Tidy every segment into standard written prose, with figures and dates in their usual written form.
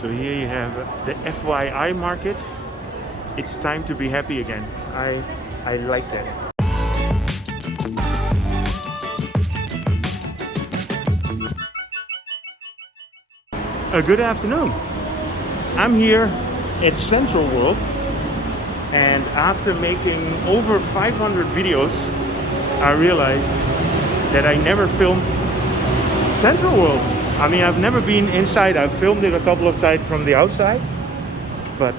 So here you have the FYI Market. It's time to be happy again. I like that. Good afternoon. I'm here at CentralWorld, and after making over 500 videos, I realized that I never filmed CentralWorld. I mean, I've never been inside. I've filmed it a couple of times from the outside, but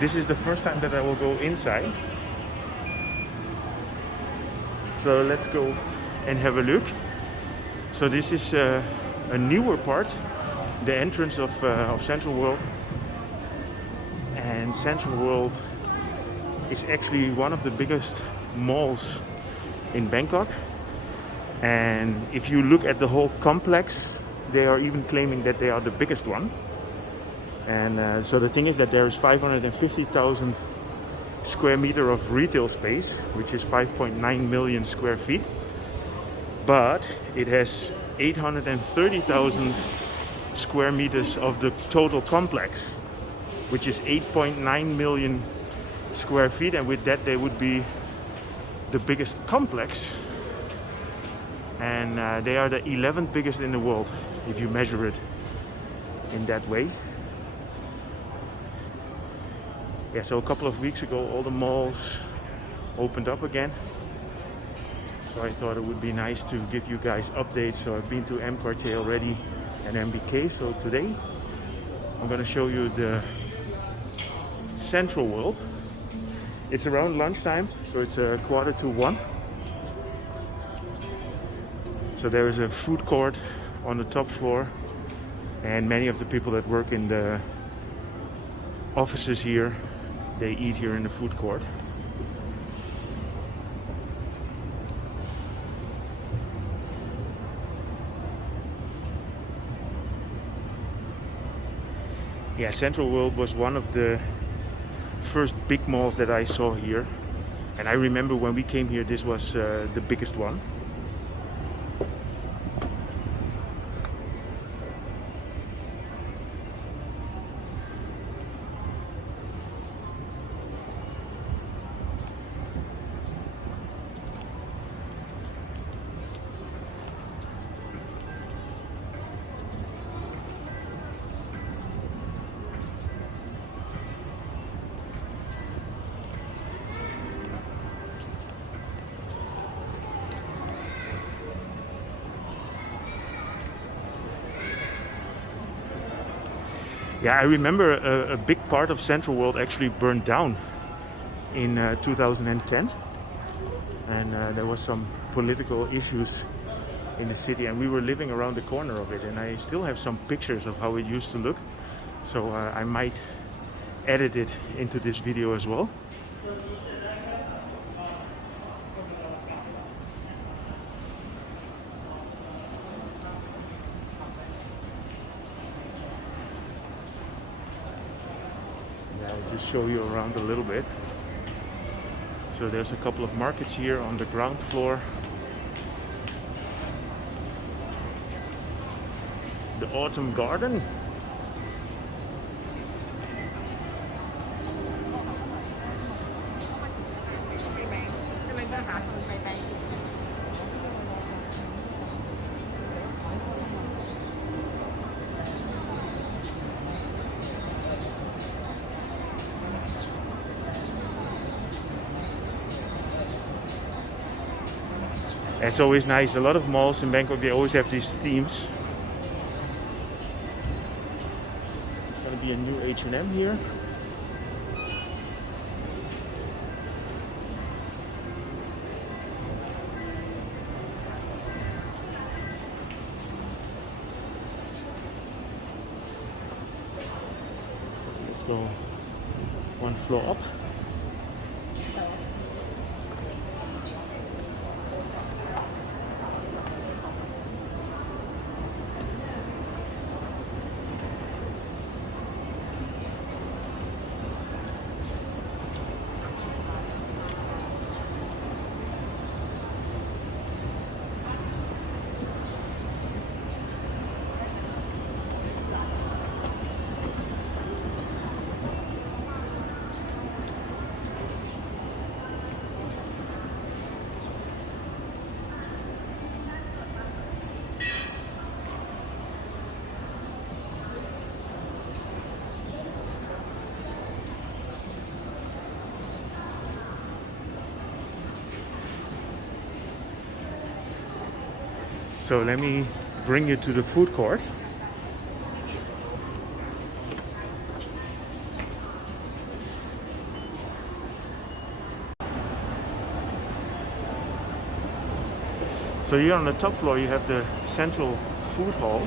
this is the first time that I will go inside. So let's go and have a look. So this is a newer part, the entrance of CentralWorld. And CentralWorld is actually one of the biggest malls in Bangkok. And if you look at the whole complex, they are even claiming that they are the biggest one. And so the thing is that there is 550,000 square meter of retail space, which is 5.9 million square feet. But it has 830,000 square meters of the total complex, which is 8.9 million square feet, and with that they would be the biggest complex, and they are the 11th biggest in the world if you measure it in that way. Yeah, so a couple of weeks ago all the malls opened up again, so I thought it would be nice to give you guys updates. So I've been to M Quartier already and MBK, so today I'm going to show you the CentralWorld. It's around lunchtime, so it's a 1:45. So there is a food court on the top floor, and many of the people that work in the offices here, they eat here in the food court. Yeah, CentralWorld was one of the first big malls that I saw here, and I remember when we came here this was the biggest one. Yeah, I remember a big part of CentralWorld actually burned down in 2010, and there was some political issues in the city, and we were living around the corner of it, and I still have some pictures of how it used to look, so I might edit it into this video as well. I'll just show you around a little bit. So there's a couple of markets here on the ground floor. The Autumn Garden. It's always nice. A lot of malls in Bangkok, they always have these themes. There's going to be a new H&M here. Let's go one floor up. So let me bring you to the food court. So here on the top floor you have the central food hall,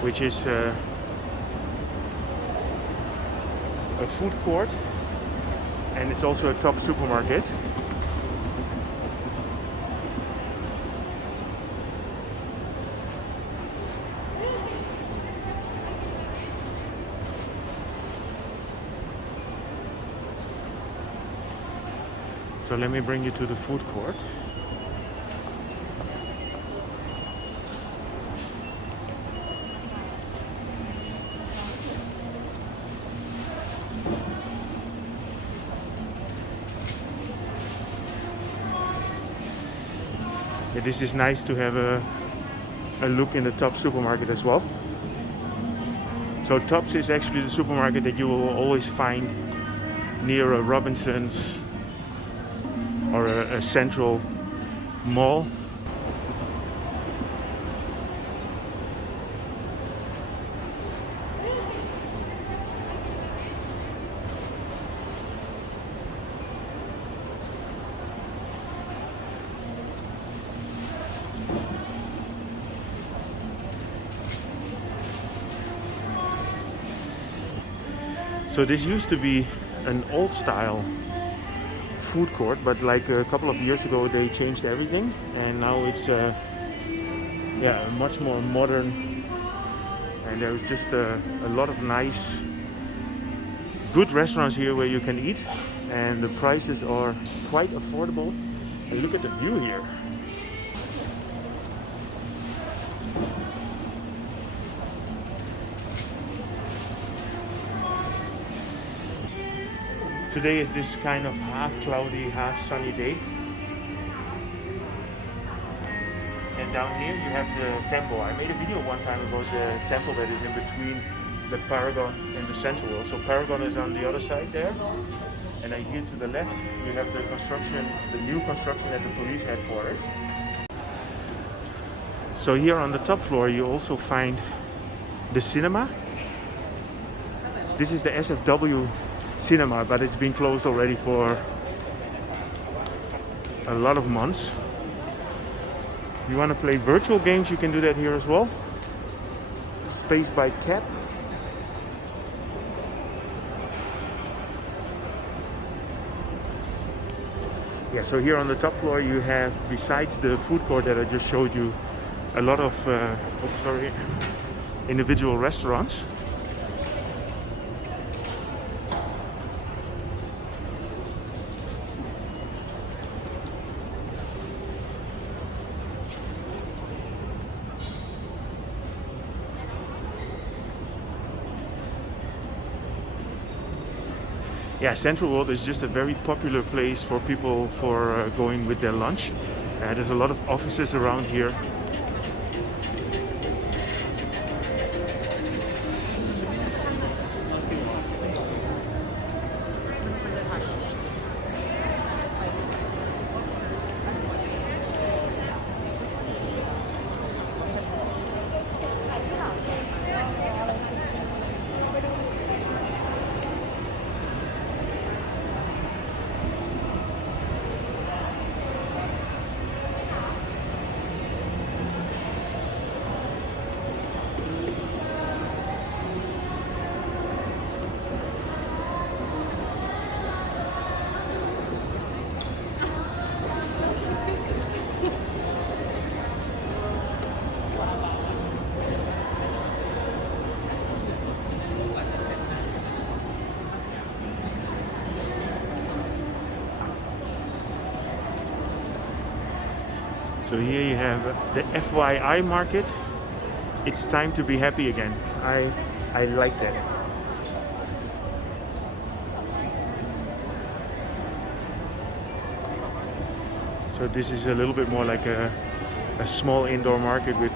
which is a food court, and it's also a top supermarket. So let me bring you to the food court. Yeah, this is nice to have a look in the top supermarket as well. So Tops is actually the supermarket that you will always find near a Robinson's or a Central mall. So this used to be an old style food court, but like a couple of years ago they changed everything, and now it's yeah, much more modern, and there's just a lot of nice good restaurants here where you can eat, and the prices are quite affordable. And look at the view here. Today is this kind of half cloudy, half sunny day. And down here you have the temple. I made a video one time about the temple that is in between the Paragon and the CentralWorld. So Paragon is on the other side there. And then here to the left you have the construction, the new construction at the police headquarters. So here on the top floor you also find the cinema. This is the SFW cinema, but it's been closed already for a lot of months. You want to play virtual games, you can do that here as well. Space by Cap. Yeah, so here on the top floor you have, besides the food court that I just showed you, a lot of individual restaurants. Yeah, CentralWorld is just a very popular place for people for going with their lunch. There's a lot of offices around here. So here you have the FYI Market. It's time to be happy again. I like that. So this is a little bit more like a small indoor market with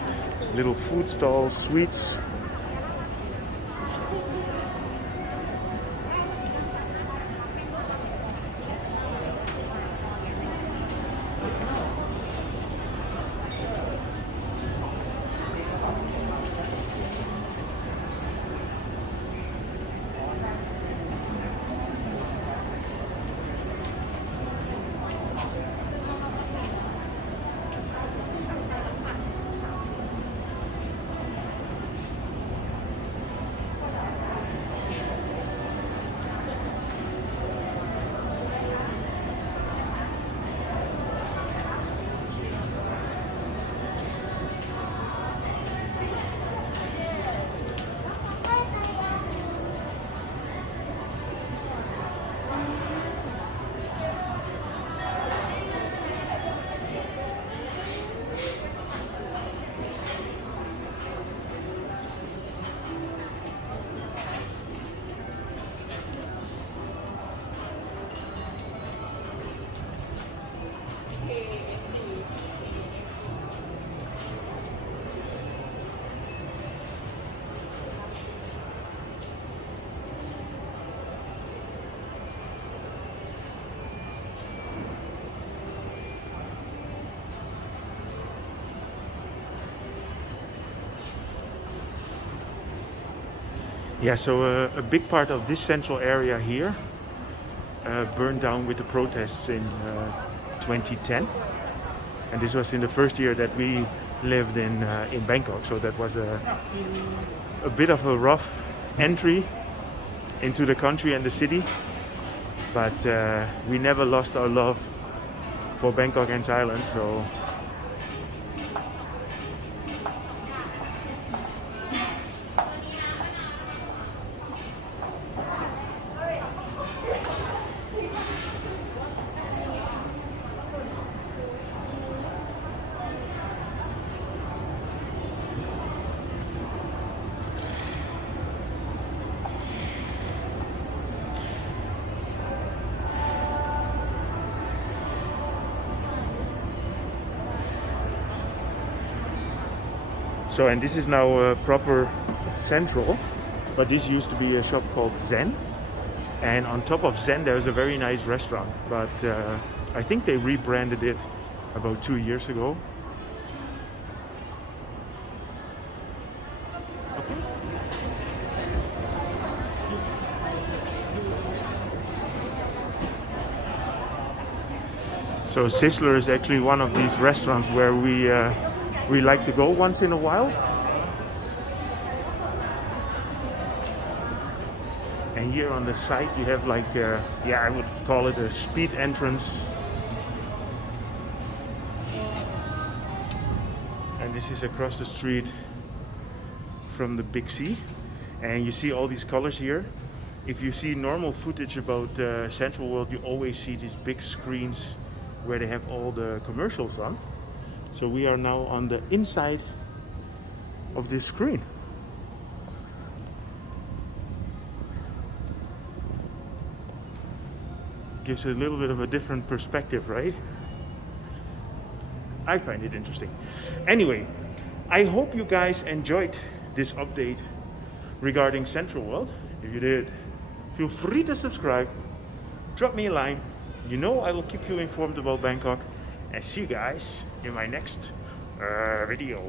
little food stalls, sweets. Yeah, so a big part of this central area here burned down with the protests in 2010, and this was in the first year that we lived in Bangkok. So that was a bit of a rough entry into the country and the city, but we never lost our love for Bangkok and Thailand. So and this is now a proper central, but this used to be a shop called Zen, and on top of Zen there's a very nice restaurant, but I think they rebranded it about 2 years ago. So Sizzler is actually one of these restaurants where we like to go once in a while. And here on the side you have like, yeah, I would call it a speed entrance. And this is across the street from the Big C. And you see all these colors here. If you see normal footage about CentralWorld, you always see these big screens where they have all the commercials on. So we are now on the inside of this screen. Gives a little bit of a different perspective, right? I find it interesting. Anyway, I hope you guys enjoyed this update regarding CentralWorld. If you did, feel free to subscribe, drop me a line. You know I will keep you informed about Bangkok, and see you guys in my next video.